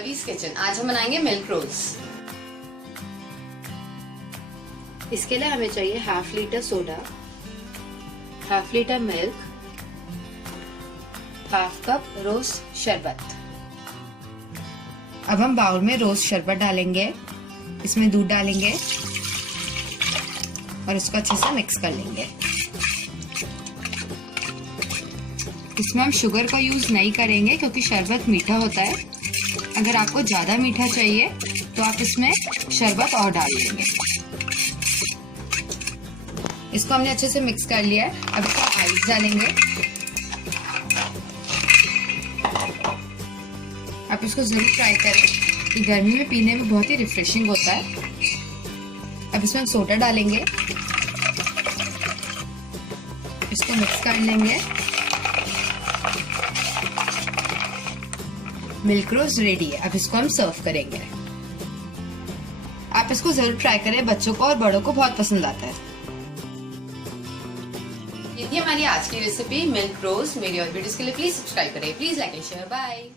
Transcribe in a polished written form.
Lovies kitchen. आज हम बनाएंगे मिल्क रोल्स। इसके लिए हमें चाहिए half litre soda, half litre milk, half cup rose शरबत। अब हम बाउल में रोज शरबत डालेंगे, इसमें दूध डालेंगे और इसको अच्छे से मिक्स कर लेंगे। इसमें हम शुगर का यूज नहीं करेंगे क्योंकि शरबत मीठा होता है। अगर आपको ज्यादा मीठा चाहिए तो आप इसमें शरबत और डाल लेंगे। इसको हमने अच्छे से मिक्स कर लिया है। अब इसमें आइस डालेंगे। आप इसको जरूर ट्राई करें, ये गर्मी में पीने में बहुत ही रिफ्रेशिंग होता है। अब इसमें हम सोडा डालेंगे, इसको मिक्स कर लेंगे। मिल्क रोज रेडी है। अब इसको हम सर्व करेंगे। आप इसको जरूर ट्राई करें, बच्चों को और बड़ों को बहुत पसंद आता है। ये थी हमारी आज की रेसिपी मिल्क रोज। मेरी और वीडियोस के लिए प्लीज सब्सक्राइब करें, please like and share. Bye.